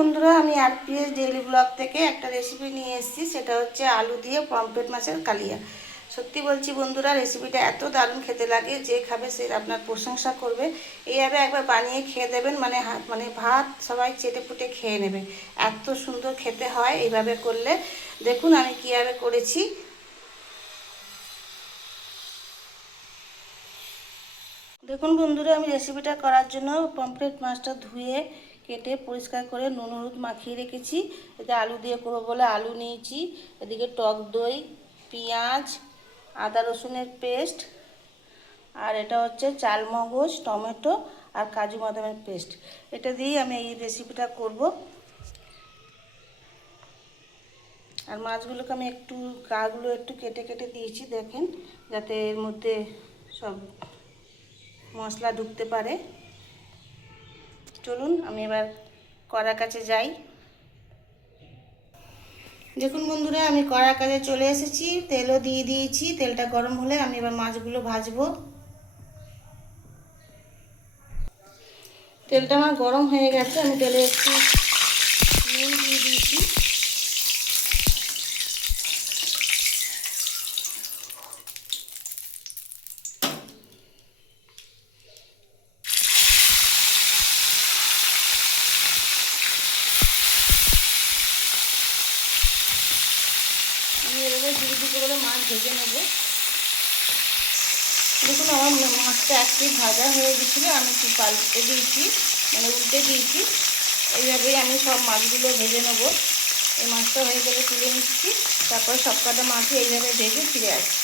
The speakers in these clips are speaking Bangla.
বন্ধুরা, আমি আরপিএস ডেইলি ব্লগ থেকে একটা রেসিপি নিয়ে এসেছি। সেটা হচ্ছে আলু দিয়ে পম্পলেট মাছের কালিয়া। সত্যি বলছি বন্ধুরা রেসিপিটা এত দারুণ খেতে লাগে, যে খাবে সে আপনার প্রশংসা করবে। এইভাবে একবার বানিয়ে খেয়ে দেবেন মানে মানে ভাত সবাই চেটে পুটে খেয়ে নেবে। এত সুন্দর খেতে হয় এইভাবে করলে। দেখুন আমি কীভাবে করেছি। দেখুন বন্ধুরা, আমি রেসিপিটা করার জন্য পমফ্রেট মাছটা ধুয়ে কেটে পরিষ্কার করে নুন, হলুদ মাখিয়ে রেখেছি। এতে আলু দিয়ে করব বলে আলু নিয়েছি। এদিকে টক দই, পেঁয়াজ, আদা রসুনের পেস্ট, আর এটা হচ্ছে চাল মগজ, টমেটো আর কাজু বাদামের পেস্ট। এটা দিয়েই আমি এই রেসিপিটা করব। আর মাছগুলোকে আমি একটু গাগুলো একটু কেটে কেটে দিয়েছি, দেখেন, যাতে এর মধ্যে সব মশলা ঢুকতে পারে। চলুন, আমি এবার কড়ার কাছে যাই। দেখুন বন্ধুরা, আমি কড়ার কাছে চলে এসেছি। তেলও দিয়ে দিয়েছি। তেলটা গরম হলে আমি এবার মাছগুলো ভাজবো। তেলটা আমার গরম হয়ে গেছে। আমি তেলে একটু নুন দিয়ে দিয়েছি। আমি এভাবে ধীরে ধীরে করে মাছ ভেজে নেব। দেখুন আমার মাছটা একটি ভাজা হয়ে গেছিল, আমি একটু পাল্টে দিয়েছি মানে উল্টে দিয়েছি। এইভাবেই আমি সব মাছগুলো ভেজে নেব। এই মাছটা হয়ে গেলে তুলে নিচ্ছি, তারপর সব কটা মাছই এইভাবে ভেজে ফিরে আসছি।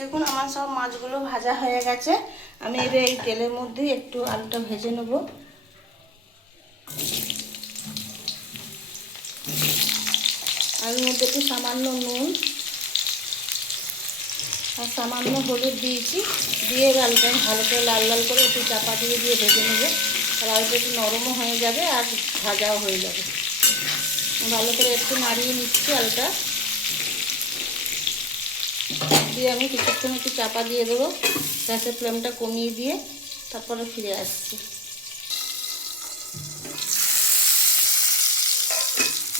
দেখুন আমার সব মাছগুলো ভাজা হয়ে গেছে, আমি এবার এই তেলের মধ্যেই একটু আলুটা ভেজে নেব। আলুর মধ্যে একটু সামান্য নুন আর সামান্য হলুদ দিয়েছি। দিয়ে আমি ভালো করে লাল লাল করে একটু চাপা দিয়ে দিয়ে ভেজে নেব। আলুটা একটু নরমও হয়ে যাবে আর ভাজাও হয়ে যাবে। ভালো করে একটু নাড়িয়ে নিচ্ছি আলুটা দিয়ে আমি কিছুক্ষণ একটু চাপা দিয়ে দেবো। গ্যাসের ফ্লেমটা কমিয়ে দিয়ে তারপরে ফিরে আসছি।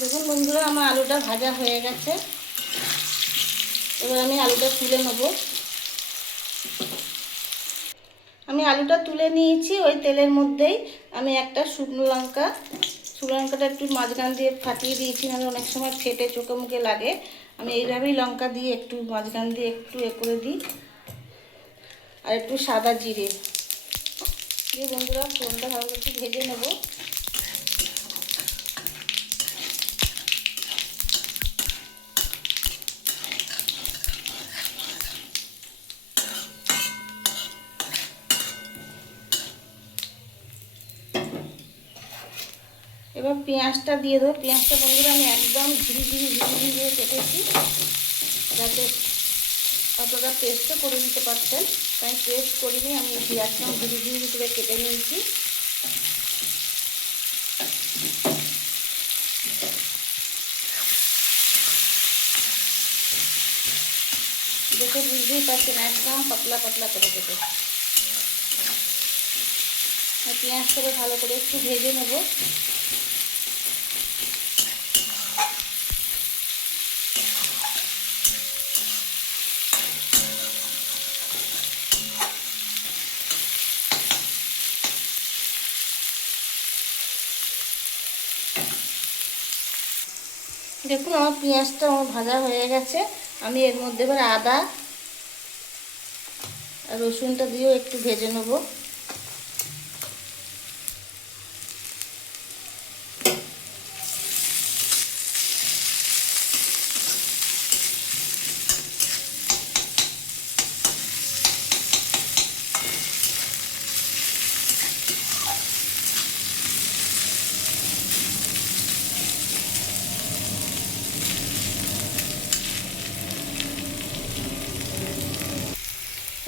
দেখুন বন্ধুরা, আমার আলুটা ভাজা হয়ে গেছে। এবার আমি আলুটা তুলে নেব। আমি আলুটা তুলে নিয়েছি ওই তেলের মধ্যেই। আমি একটা শুকনো লঙ্কা, শুকনো লঙ্কাটা একটু মাঝখান দিয়ে ফাটিয়ে দিয়েছি, নাহলে অনেক সময় ফেটে চোখে মুখে লাগে। আমি এইভাবেই লঙ্কা দিয়ে একটু মাঝখান দিয়ে একটু এ করে দিই। আর একটু সাদা জিরে। দিয়ে বন্ধুরা ফোনটা ভালো একটু ভেজে নেব। এবার পেঁয়াজটা দিয়ে দেবো। পেঁয়াজটা বন্ধুরা আমি একদম ঝিরি ঝিরি ঝিরি ঝিরি করে কেটেছি। যাতে অতটা পেস্টও করে দিতে পারতেন তাই পেস্ট করিনি, আমি একদম ঝিরি ঝিরি করে কেটে নিয়েছি। দেখে বুঝতেই পারছেন, একদম পাতলা পাতলা করে কেটে পেঁয়াজটাকে ভালো করে একটু ভেজে নেব। দেখুন, আমার পেঁয়াজটা আমার ভাজা হয়ে গেছে। আমি এর মধ্যে এবার আদা আর রসুনটা দিয়েও একটু ভেজে নেব।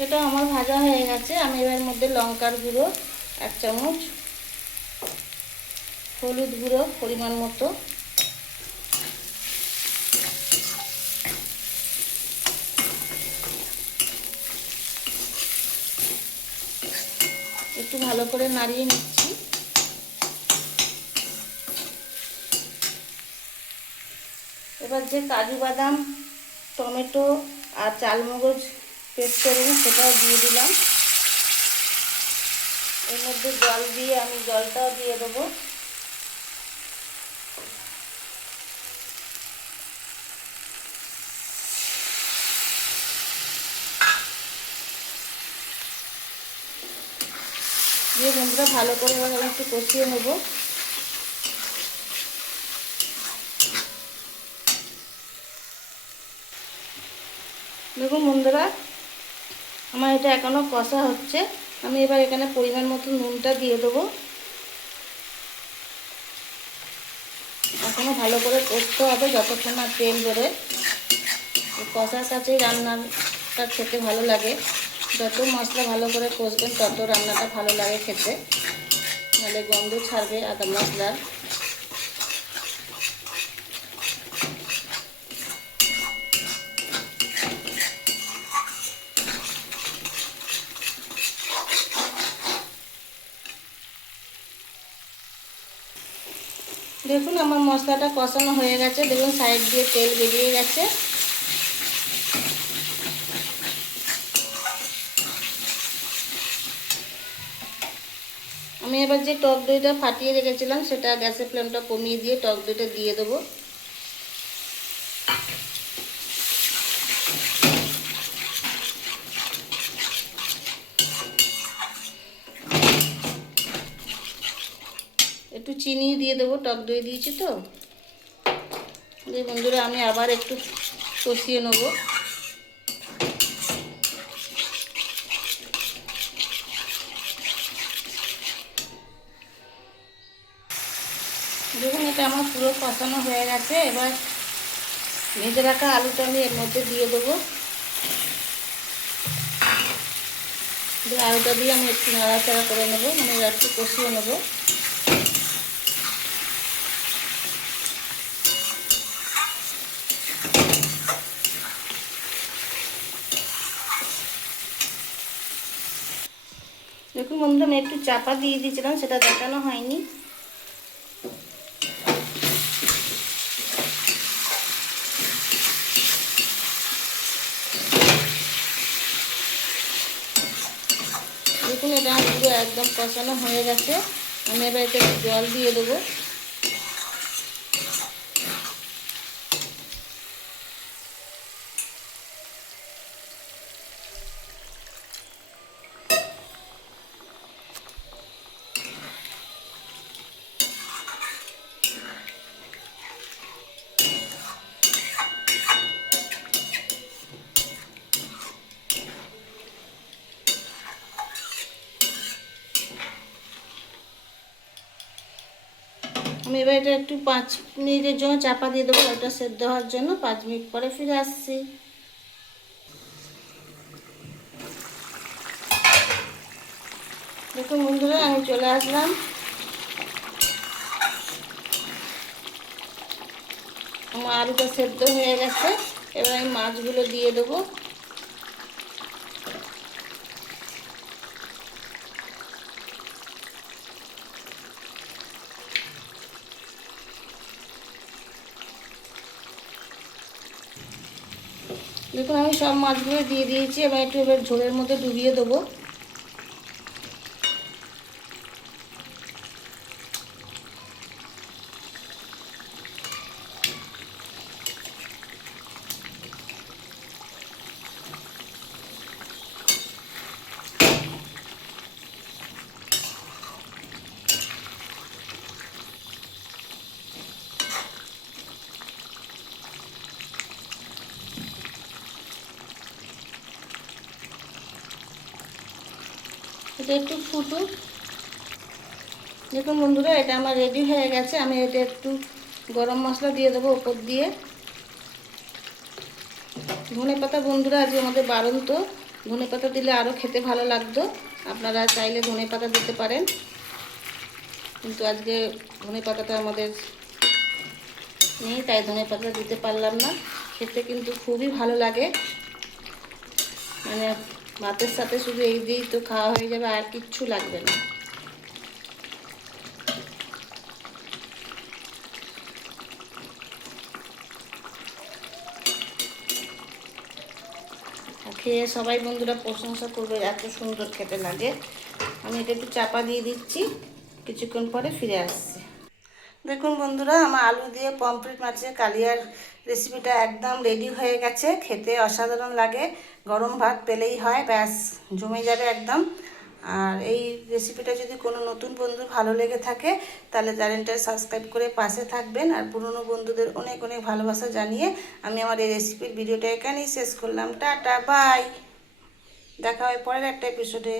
সেটা আমার ভাজা হয়ে গেছে। আমি এবার মধ্যে লঙ্কার গুঁড়ো, এক চামচ, হলুদ গুঁড়ো পরিমাণ মতো। একটু ভালো করে নাড়িয়ে নিচ্ছি। এবার যে কাজু বাদাম, টমেটো আর চালমগজ পেস্ট করে নিই সেটাও দিয়ে দিলাম। এর মধ্যে জল দিয়ে আমি জলটাও দিয়ে দেবো। দিয়ে বন্ধুরা ভালো করে আমি একটু কষিয়ে নেব। দেখুন বন্ধুরা আমার এটা এখনও কষা হচ্ছে। আমি এবার এখানে পরিমাণ মতো নুনটা দিয়ে দেবো। এখনও ভালো করে কষতে হবে যতক্ষণ না তেল বেরোয়। কষার সাথেই রান্নাটা খেতে ভালো লাগে। যত মশলা ভালো করে কষবেন তত রান্নাটা ভালো লাগে খেতে। নাহলে গন্ধ ছাড়বে আদা মশলার দেখুন আমার মশলাটা কষানো হয়ে গেছে। দেখুন, সাইড দিয়ে তেল বেরিয়ে গেছে। আমি এবার যে টক দইটা ফাটিয়ে রেখেছিলাম, সেটা গ্যাসের ফ্লেমটা কমিয়ে দিয়ে টক দইটা দিয়ে দেবো। একটু চিনি দিয়ে দেবো, টক দই দিয়েছি তো। বন্ধুরা, আমি আবার একটু কষিয়ে নেব। দেখুন, এটা আমার পুরো কষানো হয়ে গেছে। এবার ভেজে রাখা আলুটা আমি এর মধ্যে দিয়ে দেবো। আলুটা দিয়ে আমি একটু নাড়াচাড়া করে নেব মানে একটু কষিয়ে নেব। বন্ধুরা আমি একটু চাপা দিয়ে দিয়েছিলাম, সেটা দেখানো হয়নি। দেখুন, এটা পুরো একদম কষানো হয়ে গেছে। আমি এবার এটা জল দিয়ে দেবো। এবার এটা একটু পাঁচ মিনিটের জন্য চাপা দিয়ে দেবো ওটা সেদ্ধ হওয়ার জন্য পাঁচ মিনিট পরে ফিরে আসছি। দেখুন বন্ধুরা, আমি চলে আসলাম। আমার আলুটা সেদ্ধ হয়ে গেছে, এবার আমি মাছগুলো দিয়ে দেবো। দেখুন আমি সব মাছগুলো দিয়ে দিয়েছি এবার একটু এবার ঝোলের মধ্যে ডুবিয়ে দেবো। এটা একটু ফুটুক। দেখুন বন্ধুরা, এটা আমার রেডি হয়ে গেছে। আমি এটা একটু গরম মশলা দিয়ে দেবো ওপর দিয়ে। ধনে পাতা বন্ধুরা, আজকে আমাদের বারণ তো ধনে পাতা দিলে আরও খেতে ভালো লাগতো। আপনারা চাইলে ধনে পাতা দিতে পারেন। কিন্তু আজকে ধনে পাতাটা আমাদের নেই, তাই ধনে পাতা দিতে পারলাম না। খেতে কিন্তু খুবই ভালো লাগে। মানে ভাতের সাথে শুধু এই দিয়েই তো খাওয়া হয়ে যাবে, আর কিচ্ছু লাগবে না। খেয়ে সবাই বন্ধুরা প্রশংসা করবে, এত সুন্দর খেতে লাগে। আমি এটা একটু চাপা দিয়ে দিচ্ছি, কিছুক্ষণ পরে ফিরে আসছি। দেখুন বন্ধুরা, আমার আলু দিয়ে পমফ্রেট মাছের কালিয়ার রেসিপিটা একদম রেডি হয়ে গেছে, খেতে অসাধারণ লাগে, গরম ভাত পেলেই হয়, ব্যাস, জমে যাবে একদম। আর এই রেসিপিটা যদি কোনো নতুন বন্ধু ভালো লেগে থাকে, তাহলে চ্যানেলটা সাবস্ক্রাইব করে পাশে থাকবেন, আর পুরনো বন্ধুদের অনেক অনেক ভালোবাসা জানিয়ে আমি আমার এই রেসিপির ভিডিওটা এখানেই শেষ করলাম। টাটা বাই দেখা হয় পরের একটা এপিসোডে